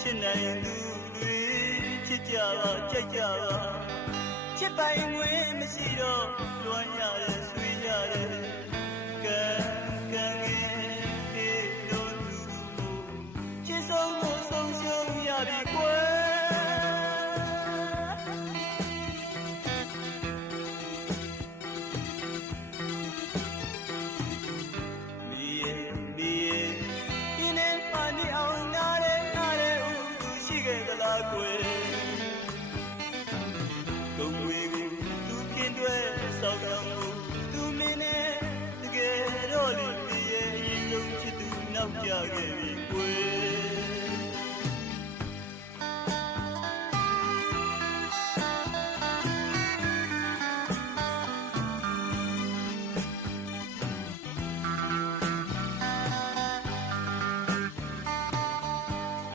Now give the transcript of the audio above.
ချစ်နိုင်သူတွေချစ်ကြပါကြိုက်ကြပါချစ်ပိုင်ငွေမရှိတော့လွမ်းရတယ်ဆွေးရတယ်ကံကံရဲ့တို့သူချစ်ဆုံးကိုဆုံးရှုံးရပြီကွာ